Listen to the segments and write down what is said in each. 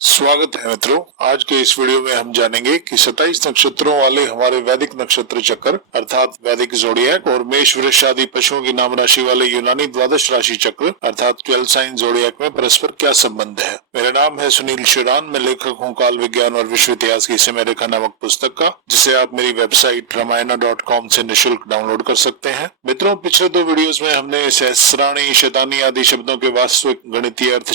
स्वागत है मित्रों। आज के इस वीडियो में हम जानेंगे कि 27 नक्षत्रों वाले हमारे वैदिक नक्षत्र चक्र अर्थात वैदिक जोडियक और मेष वृष आदि पशुओं की नाम राशि वाले यूनानी द्वादश राशि चक्र अर्थात 12 साइन जोडियक में परस्पर क्या संबंध है। मेरा नाम है सुनील शिरान। मैं लेखक हूँ काल विज्ञान और विश्व इतिहास की समय रेखा नामक पुस्तक का, जिसे आप मेरी वेबसाइट रामायणा.com से निःशुल्क डाउनलोड कर सकते हैं। मित्रों, पिछले 2 वीडियोस में हमने सहस्राणी, शतानी आदि शब्दों के वास्तविक गणितीय अर्थ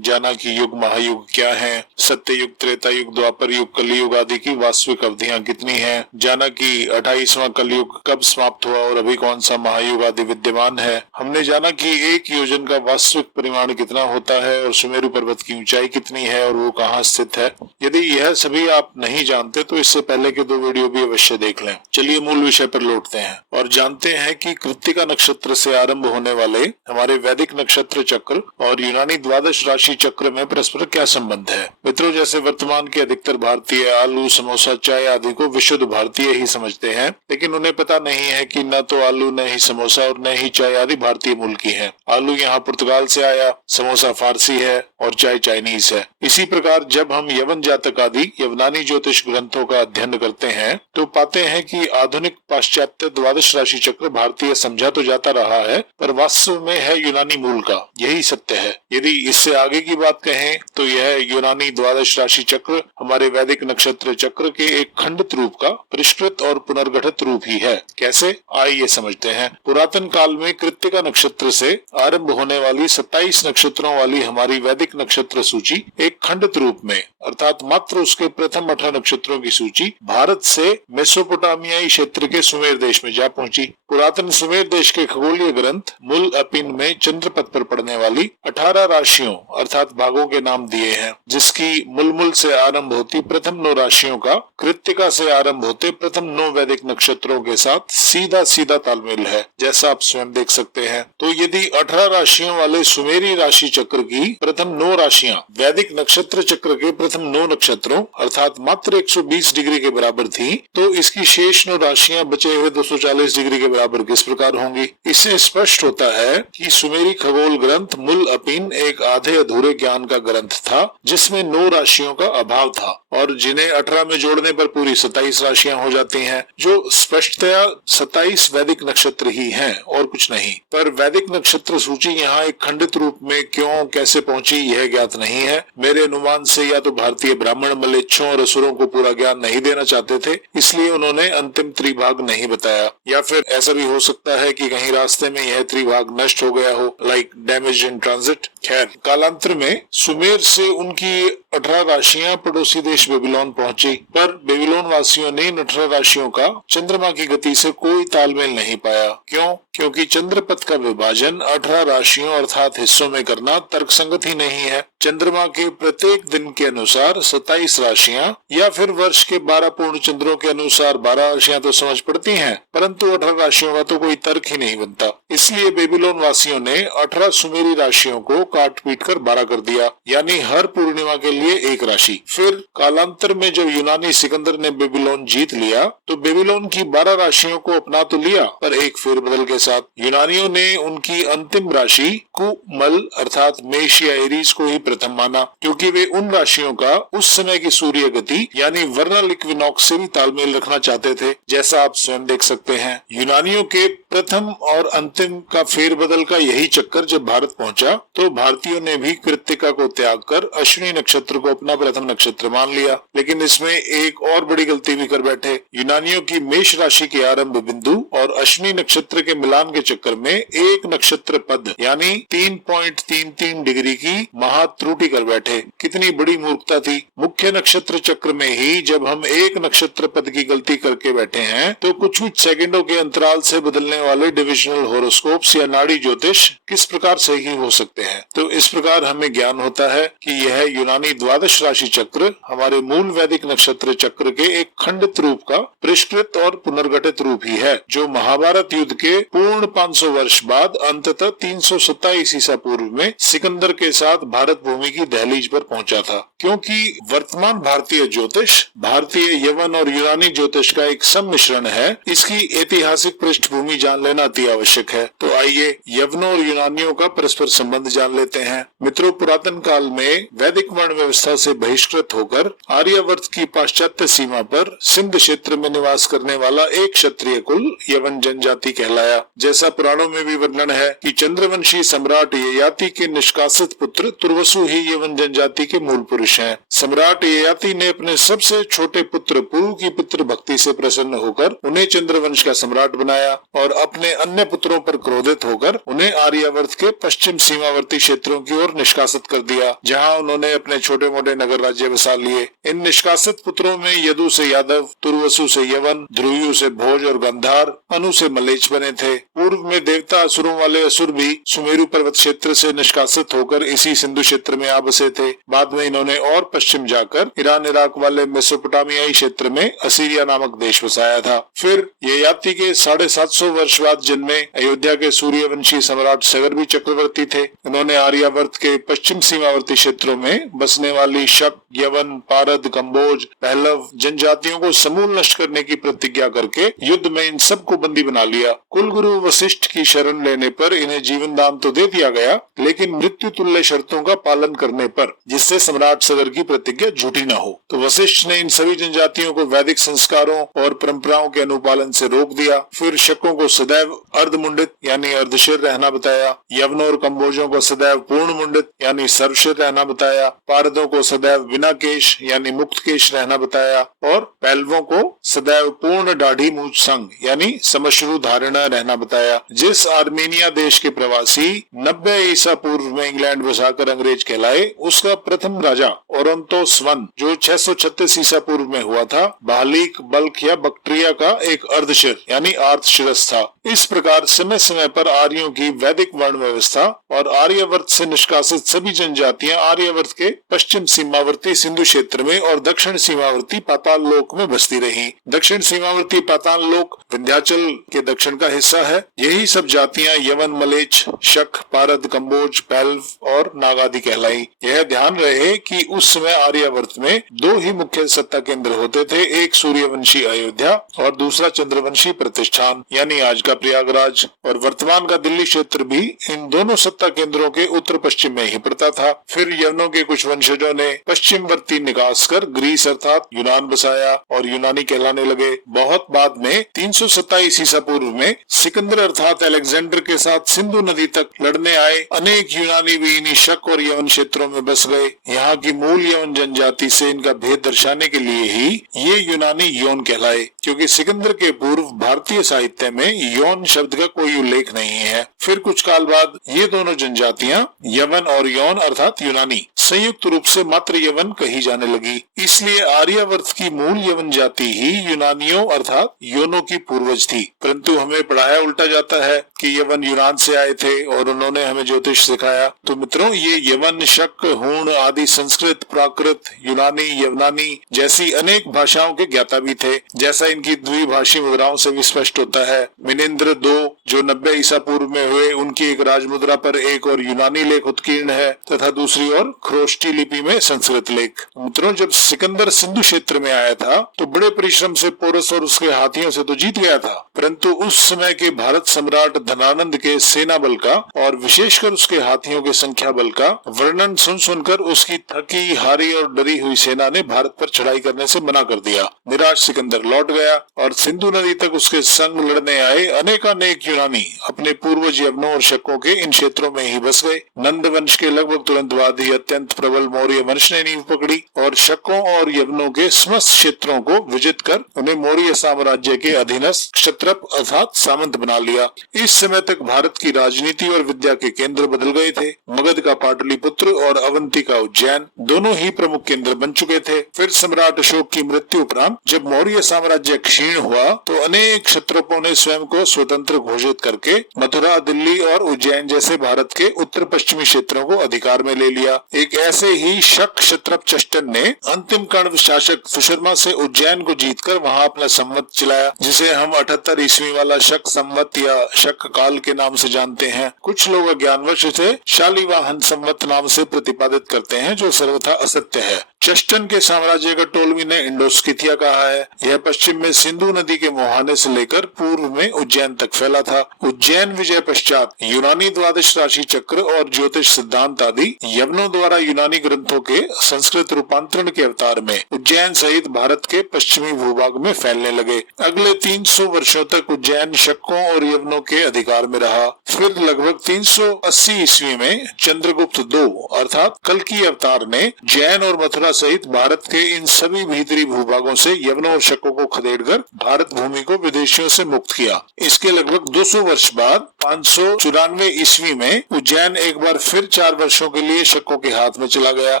जाना कि युग महायुग क्या है, सत्य युग, त्रेता युग, द्वापर युग, कलयुग आदि की वास्तविक अवधियां कितनी हैं, जाना कि 28वां कलयुग कब समाप्त हुआ और अभी कौन सा महायुग आदि विद्यमान है। हमने जाना कि एक योजन का वास्तविक परिमाण कितना होता है और सुमेरु पर्वत की ऊंचाई कितनी है और वो कहाँ स्थित है। यदि यह सभी आप नहीं जानते तो इससे पहले के 2 वीडियो भी अवश्य देख लें। चलिए मूल विषय पर लौटते हैं और जानते हैं कि कृत्तिका नक्षत्र से आरंभ होने वाले हमारे वैदिक नक्षत्र चक्र और यूनानी द्वादश राशि चक्र में परस्पर क्या संबंध है। मित्रों, जैसे वर्तमान के अधिकतर भारतीय आलू, समोसा, चाय आदि को विशुद्ध भारतीय ही समझते हैं, लेकिन उन्हें पता नहीं है कि न तो आलू, न ही समोसा और न ही चाय आदि भारतीय मूल की है। आलू यहाँ पुर्तगाल से आया, समोसा फारसी है और चाय चाइनीज है। इसी प्रकार जब हम यवन जातक आदि यवनानी ज्योतिष ग्रंथों का अध्ययन करते हैं तो पाते हैं कि आधुनिक पाश्चात्य द्वादश राशि चक्र भारतीय समझा तो जाता रहा है, पर वास्तव में है यूनानी मूल का। यही सत्य है। यदि इससे आगे की बात कहें तो यह यूनानी द्वादश राशि चक्र हमारे वैदिक नक्षत्र चक्र के एक खंडित रूप का परिष्कृत और पुनर्गठित रूप ही है। कैसे, आइए समझते हैं। पुरातन काल में कृत्तिका नक्षत्र से आरंभ होने वाली 27 नक्षत्रों वाली हमारी वैदिक नक्षत्र सूची एक खंडित रूप में अर्थात मात्र उसके प्रथम 18 नक्षत्रों की सूची भारत से मेसोपोटामियाई क्षेत्र के सुमेर देश में जा पहुंची। पुरातन सुमेर देश के खगोलीय ग्रंथ मूल अपिन में चंद्रपथ पर पड़ने वाली 18 राशियों अर्थात भागों के नाम दिए हैं, जिसकी मुलमुल से आरंभ होती प्रथम 9 राशियों का कृत्तिका से आरंभ होते प्रथम 9 वैदिक नक्षत्रों के साथ सीधा सीधा तालमेल है, जैसा आप स्वयं देख सकते हैं। तो यदि 18 राशियों वाले सुमेरी राशि चक्र की प्रथम 9 राशियां वैदिक नक्षत्र चक्र के प्रथम 9 नक्षत्रों अर्थात मात्र 120 डिग्री के बराबर थी, तो इसकी शेष 9 राशियां बचे हुए 240 डिग्री के बराबर किस प्रकार होंगी। इससे स्पष्ट होता है कि सुमेरी खगोल ग्रंथ मूल अपिन एक आधे अधूरे ज्ञान का ग्रंथ था, जिसमें 9 राशियों का अभाव था और जिन्हें 18 में जोड़ने पर पूरी 27 राशियां हो जाती हैं, जो स्पष्टतया 27 वैदिक नक्षत्र ही हैं और कुछ नहीं। पर वैदिक नक्षत्र सूची यहाँ एक खंडित रूप में क्यों कैसे पहुंची यह ज्ञात नहीं है। मेरे अनुमान से या तो भारतीय ब्राह्मण मलेच्छों और असुरों को पूरा ज्ञान नहीं देना चाहते थे, इसलिए उन्होंने अंतिम त्रिभाग नहीं बताया, या फिर ऐसा भी हो सकता है कि कहीं रास्ते में यह त्रिभाग नष्ट हो गया हो, लाइक डैमेज इन ट्रांजिट। खैर, कालांतर में सुमेर से उनकी 18 राशियां पड़ोसी देश बेबीलोन पहुंची, पर बेबीलोन वासियों ने इन 18 राशियों का चंद्रमा की गति से कोई तालमेल नहीं पाया। क्यों? क्योंकि चंद्रपथ का विभाजन 18 राशियों अर्थात हिस्सों में करना तर्कसंगत ही नहीं है। चंद्रमा के प्रत्येक दिन के अनुसार 27 राशियां या फिर वर्ष के 12 पूर्ण चंद्रों के अनुसार 12 राशियां तो समझ पड़ती हैं, परंतु 18 राशियों का तो कोई तर्क ही नहीं बनता। इसलिए बेबीलोन वासियों ने 18 सुमेरी राशियों को काट पीट कर 12 कर दिया, यानी हर पूर्णिमा के लिए एक राशि। फिर कालांतर में जब यूनानी सिकंदर ने बेबीलोन जीत लिया तो बेबीलोन की 12 राशियों को अपना तो लिया, पर एक फेरबदल के साथ यूनानियों ने उनकी अंतिम राशि कुमल अर्थात मेष या एरीज को ही प्रथम माना, क्योंकि वे उन राशियों का उस समय की सूर्य गति यानी वर्नल इक्विनॉक्स से भी तालमेल रखना चाहते थे, जैसा आप स्वयं देख सकते हैं। यूनानियों के प्रथम और अंतिम का फेरबदल का यही चक्कर जब भारत पहुंचा तो भारतीयों ने भी कृत्तिका को त्याग कर अश्विनी नक्षत्र को अपना प्रथम नक्षत्र मान लिया। लेकिन इसमें एक और बड़ी गलती भी कर बैठे। यूनानियों की मेष राशि के आरंभ बिंदु और अश्विनी नक्षत्र के मिलान के चक्कर में एक नक्षत्र पद यानी 3.33 डिग्री की महा त्रुटि कर बैठे। कितनी बड़ी मूर्खता थी। मुख्य नक्षत्र चक्र में ही जब हम एक नक्षत्र पद की गलती करके बैठे हैं तो कुछ सेकंडों के अंतराल से बदलने वाले डिविजनल होरोस्कोप्स या नाड़ी ज्योतिष किस प्रकार सही हो सकते हैं। तो इस प्रकार हमें ज्ञान होता है कि यह यूनानी द्वादश राशि चक्र हमारे मूल वैदिक नक्षत्र चक्र के एक खंडित रूप का परिष्कृत और पुनर्गठित रूप ही है, जो महाभारत युद्ध के पूर्ण 500 वर्ष बाद अंततः 327 ईसा पूर्व में सिकंदर के साथ भारत भूमि की दहलीज पर पहुंचा था। क्योंकि वर्तमान भारतीय ज्योतिष भारतीय यवन और यूनानी ज्योतिष का एक सम्मिश्रण है, इसकी ऐतिहासिक पृष्ठभूमि जान लेना अति आवश्यक है। तो आइए यवनों और यूनानियों का परस्पर संबंध जान लेते हैं। मित्रों, पुरातन काल में वैदिक वर्ण व्यवस्था से बहिष्कृत होकर आर्यावर्त की पाश्चात्य सीमा पर सिंध क्षेत्र में निवास करने वाला एक क्षत्रिय कुल यवन जनजाति कहलाया। जैसा पुराणों में भी वर्णन है कि चंद्रवंशी सम्राट ययाति के निष्कासित पुत्र तुर्वसु ही यवन जनजाति के मूल पुरुष हैं। सम्राट ययाति ने अपने सबसे छोटे पुत्र पुरु की पितृ भक्ति से प्रसन्न होकर उन्हें चंद्रवंश का सम्राट बनाया और अपने अन्य पुत्रों पर क्रोधित होकर उन्हें आर्यावर्त के पश्चिम सीमावर्ती क्षेत्रों की ओर निष्कासित कर दिया, जहां उन्होंने अपने छोटे मोटे नगर राज्य बसा लिए। इन निष्कासित पुत्रों में यदु से यादव, तुर्वसु से यवन, ध्रुयु से भोज और गंधार, अनु से मलेच बने थे। पूर्व में देवता असुरों वाले असुर भी सुमेरु पर्वत क्षेत्र से निष्कासित होकर इसी सिंधु क्षेत्र में आ बसे थे। बाद में इन्होंने और पश्चिम जाकर ईरान इराक वाले मेसोपोटामियाई क्षेत्र में असीरिया नामक देश बसाया था। फिर ययाति के 750 वर्ष बाद जन्मे अयोध्या के सूर्यवंशी सम्राट सगर भी चक्रवर्ती थे। उन्होंने आर्यावर्त के पश्चिम सीमावर्ती क्षेत्रों में बसने वाली शक, यवन, पारद, कंबोज, पहलव जनजातियों को समूल नष्ट करने की प्रतिज्ञा करके युद्ध में इन सबको बंदी बना लिया। कुलगुरु वशिष्ठ की शरण लेने पर इन्हें जीवन दान तो दे दिया गया, लेकिन मृत्यु तुल्य शर्तों का पालन करने पर, जिससे सम्राट सगर की प्रतिज्ञा झूठी न हो। तो वशिष्ठ ने इन सभी जनजातियों को वैदिक संस्कारों और परंपराओं के अनुपालन से रोक दिया। फिर शकों को सदैव अर्धमुंडित यानी अर्धशिर रहना बताया, यवनों और कंबोजों को सदैव पूर्ण मुंडित यानी सर्वशिर रहना बताया, पारदों को सदैव बिना केश यानी मुक्त केश रहना बताया और पहलवों को सदैव पूर्ण दाढ़ी मूछ संग यानी समश्रु धारणा रहना बताया। जिस आर्मेनिया देश के प्रवासी 90 ईसा पूर्व में इंग्लैंड बसाकर अंग्रेज कहलाए, उसका प्रथम राजा ओरोंतोस वन, जो 636 ईसा पूर्व में हुआ था, बालिक, बल्ख या बक्ट्रिया का एक अर्धशिर यानी आर्धशिरस था। इस प्रकार समय समय पर आर्यों की वैदिक वर्ण व्यवस्था और आर्यावर्त से निष्कासित सभी जनजातियां आर्यावर्त के पश्चिम सीमावर्ती सिंधु क्षेत्र में और दक्षिण सीमावर्ती पाताल लोक में बसती रही। दक्षिण सीमावर्ती पाताल लोक विंध्याचल के दक्षिण का हिस्सा है। यही सब जातियां यवन, मलेच, शक, पारद, कंबोज, पहलव और नागादि कहलाई। यह ध्यान रहे कि उस समय आर्यावर्त में दो ही मुख्य सत्ता केंद्र होते थे, एक सूर्यवंशी अयोध्या और दूसरा चंद्रवंशी प्रतिष्ठान यानी आज का प्रयागराज, और वर्तमान का दिल्ली क्षेत्र भी इन दोनों सत्ता केंद्रों के उत्तर पश्चिम में ही पड़ता था। फिर यवनों के कुछ वंशजों ने पश्चिमवर्ती निकास कर ग्रीस अर्थात यूनान बसाया और यूनानी कहलाने लगे। बहुत बाद में 327 ईसा पूर्व में सिकंदर अर्थात अलेक्जेंडर के साथ सिंधु नदी तक लड़ने आए अनेक यूनानी भी इन्हीं शक और यवन क्षेत्रों में बस गए। यहाँ की मूल यवन जनजाति से इनका भेद दर्शाने के लिए ही ये यूनानी यौन कहलाए, क्योंकि सिकंदर के पूर्व भारतीय साहित्य में यौन शब्द का कोई उल्लेख नहीं है। फिर कुछ काल बाद ये दोनों जनजातियां यवन और यौन अर्थात यूनानी संयुक्त रूप से मात्र यवन कही जाने लगी। इसलिए आर्यावर्त की मूल यवन जाति ही यूनानियों अर्थात योनों की पूर्वज थी। परंतु हमें पढ़ाया उल्टा जाता है कि यवन यूनान से आए थे और उन्होंने हमें ज्योतिष सिखाया। तो मित्रों, ये यवन, शक, हूण आदि संस्कृत, प्राकृत, यूनानी, यवनानी जैसी अनेक भाषाओं के ज्ञाता भी थे, जैसा इनकी द्विभाषी मुद्राओं से भी स्पष्ट होता है। मिनेंद्र 2 जो 90 ईसा पूर्व में हुए, उनकी एक राजमुद्रा पर एक और यूनानी लेख उत्कीर्ण है तथा दूसरी ओर खरोष्टी लिपि में संस्कृत लेख। मित्रों, जब सिकंदर सिंधु क्षेत्र में आया था तो बड़े परिश्रम से पोरस और उसके हाथियों से तो जीत गया था, परंतु उस समय के भारत सम्राट धनानंद के सेना बल का और विशेषकर उसके हाथियों के संख्या बल का वर्णन सुनकर उसकी थकी, हारी और डरी हुई सेना ने भारत पर चढ़ाई करने से मना कर दिया। निराश सिकंदर लौट गया और सिंधु नदी तक उसके संग लड़ने आए अनेकानेक यूनानी अपने पूर्वज यवनों और शकों के इन क्षेत्रों में ही बस गए। नंद वंश के लगभग तुरंत बाद ही अत्यंत प्रबल मौर्य वंश ने नींव पकड़ी और शकों और यवनों के समस्त क्षेत्रों को विजित कर उन्हें मौर्य साम्राज्य के अधीनस्थ क्षत्रप अर्थात सामंत बना लिया। इस समय तक भारत की राजनीति और विद्या के केंद्र बदल गए थे। मगध का पाटलिपुत्र और अवंती का उज्जैन दोनों ही प्रमुख केंद्र बन चुके थे। फिर सम्राट अशोक की मृत्यु उपरांत जब मौर्य साम्राज्य क्षीण हुआ तो अनेक क्षत्रपों ने स्वयं को स्वतंत्र घोषित करके मथुरा, दिल्ली और उज्जैन जैसे भारत के उत्तर पश्चिमी क्षेत्रों को अधिकार में ले लिया। एक ऐसे ही शक क्षत्रप चष्टन ने अंतिम कर्ण शासक सुशर्मा से उज्जैन को जीतकर वहां अपना संवत चलाया, जिसे हम 78 ईस्वी वाला शक संवत या शक काल के नाम से जानते हैं। कुछ लोग अज्ञानवश इसे शालिवाहन संवत नाम से प्रतिपादित करते हैं, जो सर्वथा असत्य है। चष्टन के साम्राज्य का टोलमी ने इंडोस्किथिया कहा है। यह पश्चिम में सिंधु नदी के मुहाने से लेकर पूर्व में उज्जैन तक फैला था। उज्जैन विजय पश्चात यूनानी द्वादश राशि चक्र और ज्योतिष सिद्धांत आदि यवनों द्वारा यूनानी ग्रंथों के संस्कृत रूपांतरण के अवतार में उज्जैन सहित भारत के पश्चिमी भूभाग में फैलने लगे। अगले 300 वर्षों तक उज्जैन शकों और यवनों के अधिकार में रहा। फिर लगभग 380 ईस्वी में चंद्रगुप्त II अर्थात कल्कि अवतार ने जैन और मथुरा सहित भारत के इन सभी भीतरी भूभागों से यवनों और शकों को खदेड़कर भारत भूमि को विदेशियों से मुक्त किया। इसके लगभग 200 वर्ष बाद 594 ईस्वी में उज्जैन एक बार फिर 4 वर्षों के लिए शकों के हाथ में चला गया,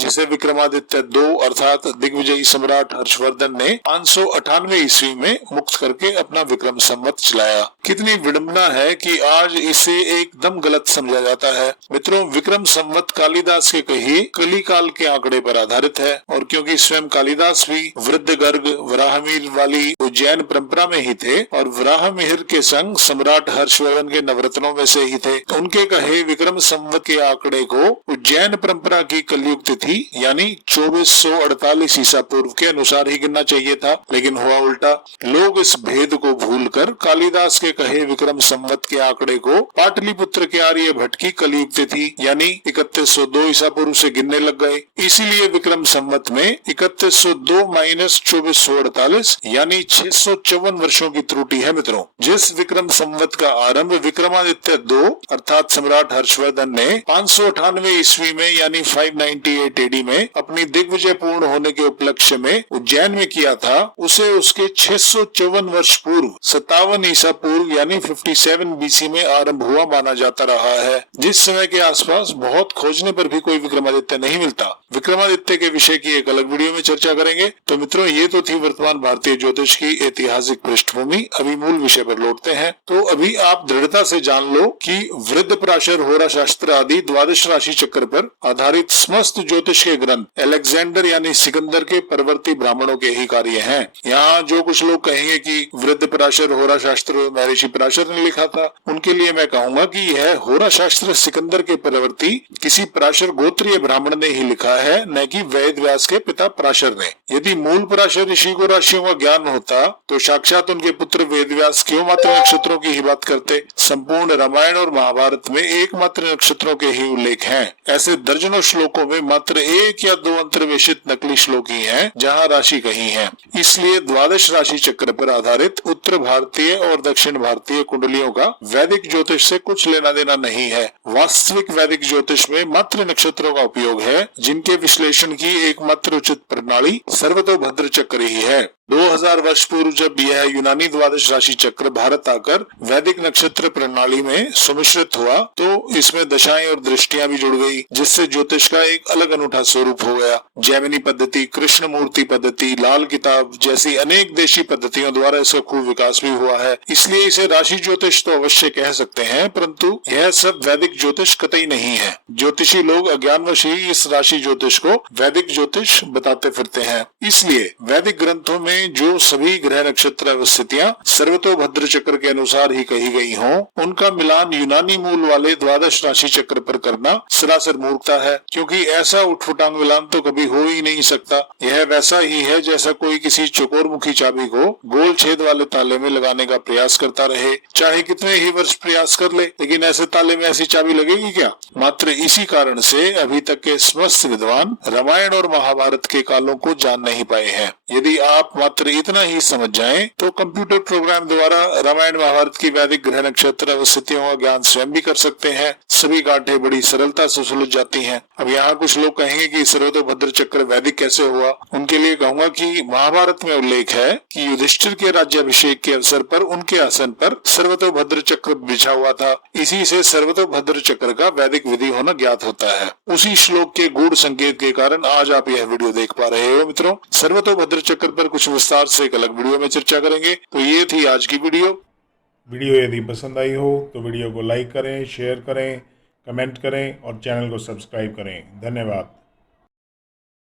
जिसे विक्रमादित्य II अर्थात दिग्विजयी सम्राट हर्षवर्धन ने 598 ईस्वी में मुक्त करके अपना विक्रम संवत चलाया। कितनी विडंबना है कि आज इसे एकदम गलत समझा जाता है। मित्रों, विक्रम संवत कालिदास के कहिए कली काल के आंकड़े पर आधारित है, और क्योंकि स्वयं कालिदास भी वृद्ध गर्ग वराहमिहिर वाली उज्जैन परंपरा में ही थे और वराहमिहिर के संग सम्राट हर्षवर्धन के नवरत्नों में से ही थे, उनके कहे विक्रम संवत के आंकड़े को उज्जैन परंपरा की कलयुग तिथि यानी 2448 ईसा पूर्व के अनुसार ही गिनना चाहिए था, लेकिन हुआ उल्टा। लोग इस भेद को भूलकर कालिदास के कहे विक्रम संवत के आंकड़े को पाटलिपुत्र के आर्यभट्ट की कलयुग तिथि यानी 3102 ईसा पूर्व से गिनने लग गए। इसीलिए विक्रम संवत में 3102 माइनस 2448 यानी 654 वर्षों की त्रुटि है। मित्रों, जिस विक्रम संवत का आरंभ विक्रमादित्य II अर्थात सम्राट हर्षवर्धन ने 598 ईस्वी में यानी 598 AD में अपनी दिग्विजय पूर्ण होने के उपलक्ष्य में उज्जैन में किया था, उसे उसके 654 वर्ष पूर्व 57 ईसा पूर्व यानी 57 BC में आरंभ हुआ माना जाता रहा है। जिस समय के आसपास बहुत खोजने पर भी कोई विक्रमादित्य नहीं मिलता। विक्रमादित्य के विषय की एक अलग वीडियो में चर्चा करेंगे। तो मित्रों, ये तो थी वर्तमान भारतीय ज्योतिष की ऐतिहासिक पृष्ठभूमि। अभी मूल विषय पर लौटते हैं। तो अभी आप दृढ़ता से जान लो कि वृद्धपराशर होरा शास्त्र आदि द्वादश राशि चक्र पर आधारित समस्त ज्योतिष के ग्रंथ अलेक्जेंडर यानी सिकंदर के परवर्ती ब्राह्मणों के ही कार्य हैं। यहाँ जो कुछ लोग कहेंगे कि वृद्धपराशर होरा शास्त्र महर्षि पराशर ने लिखा था, उनके लिए मैं कहूंगा कि यह होरा शास्त्र सिकंदर के परवर्ती किसी पराशर गोत्रीय ब्राह्मण ने ही लिखा है, न कि वेद व्यास के पिता पराशर ने। यदि मूल पराशर ऋषि को राशियों का ज्ञान होता तो साक्षात उनके पुत्र वेद व्यास क्यों मात्र नक्षत्रों की ही बात करते। संपूर्ण रामायण और महाभारत में एकमात्र नक्षत्रों के ही उल्लेख हैं। ऐसे दर्जनों श्लोकों में मात्र 1 या 2 अंतर्वेशित नकली श्लोक ही हैं जहाँ राशि कहीं है। इसलिए द्वादश राशि चक्र पर आधारित उत्तर भारतीय और दक्षिण भारतीय कुंडलियों का वैदिक ज्योतिष से कुछ लेना देना नहीं है। वास्तविक वैदिक ज्योतिष में मात्र नक्षत्रों का उपयोग है, जिनके विश्लेषण की एकमात्र उचित प्रणाली सर्वतोभद्र चक्र ही है। 2000 वर्ष पूर्व जब यह यूनानी द्वादश राशि चक्र भारत आकर वैदिक नक्षत्र प्रणाली में सुमिश्रित हुआ तो इसमें दशाएं और दृष्टियां भी जुड़ गई, जिससे ज्योतिष का एक अलग अनूठा स्वरूप हो गया। जैमिनी पद्धति, कृष्ण मूर्ति पद्धति, लाल किताब जैसी अनेक देशी पद्धतियों द्वारा इसका खूब विकास भी हुआ है। इसलिए इसे राशि ज्योतिष तो अवश्य कह सकते हैं, परंतु यह सब वैदिक ज्योतिष कतई नहीं है। ज्योतिषी लोग अज्ञानवश ही इस राशि ज्योतिष को वैदिक ज्योतिष बताते फिरते हैं। इसलिए वैदिक ग्रंथों में जो सभी ग्रह नक्षत्र अवस्थितियां सर्वतोभद्र चक्र के अनुसार ही कही गई हों, उनका मिलान यूनानी मूल वाले द्वादश राशि चक्र पर करना सरासर मूर्खता है, क्योंकि ऐसा उठफुटांग मिलान तो कभी हो ही नहीं सकता। यह वैसा ही है जैसा कोई किसी चकोरमुखी चाबी को गोल छेद वाले ताले में लगाने का प्रयास करता रहे, चाहे कितने ही वर्ष प्रयास कर ले, लेकिन ऐसे ताले में ऐसी चाबी लगेगी क्या? मात्र इसी कारण से अभी तक के समस्त विद्वान रामायण और महाभारत के कालों को जान नहीं पाए हैं। यदि आप मात्र इतना ही समझ जाएं, तो कंप्यूटर प्रोग्राम द्वारा रामायण महाभारत की वैदिक ग्रह नक्षत्र अवस्थितियों का ज्ञान स्वयं भी कर सकते हैं। सभी गांठें बड़ी सरलता से सुलझ जाती हैं। अब यहाँ कुछ लोग कहेंगे कि सर्वतोभद्र चक्र वैदिक कैसे हुआ। उनके लिए कहूंगा कि महाभारत में उल्लेख है कि युधिष्ठिर के राज्याभिषेक के अवसर पर उनके आसन पर सर्वतोभद्र चक्र बिछा हुआ था। इसी से सर्वतोभद्र चक्र का वैदिक विधि होना ज्ञात होता है। उसी श्लोक के गूढ़ संकेत के कारण आज आप यह वीडियो देख पा रहे हो। मित्रों, सर्वतोभद्र चक्र पर कुछ विस्तार से एक अलग वीडियो में चर्चा करेंगे। तो ये थी आज की वीडियो यदि पसंद आई हो तो वीडियो को लाइक करें, शेयर करें, कमेंट करें और चैनल को सब्सक्राइब करें। धन्यवाद।